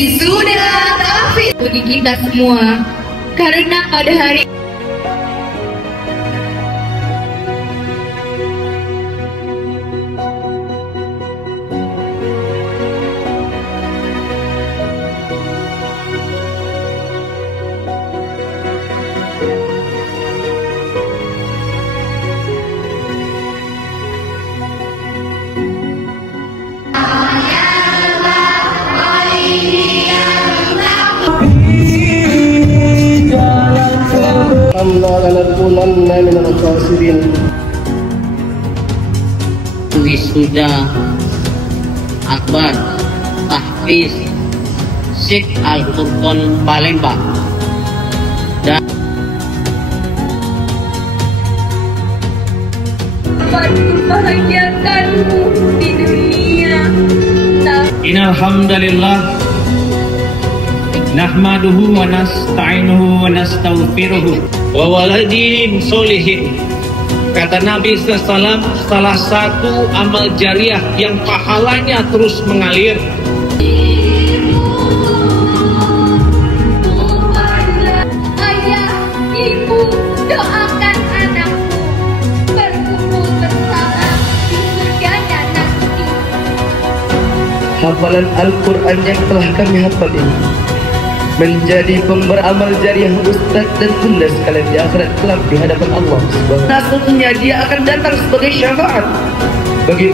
Sudah tapi bagi kita semua, karena pada hari Wisuda Akbar Tahfiz Syekh Al-Furqon Palembang dan membahagiakanmu di dunia. Innal hamdalillah nahmaduhu wa nasta'inuhu wa nastaghfiruh wa waladin solihin. Kata Nabi SAW, salah satu amal jariah yang pahalanya terus mengalir. Ayah, ibu, doakan anakmu berkumpul bersama di surganya nanti. Hafalan Al-Quran yang telah kami hafal ini menjadi pemberamal jariah ustaz dan bunda sekalian di akhirat kelak di hadapan Allah Subhanahu wa ta'ala. Dia akan datang sebagai syafaat bagi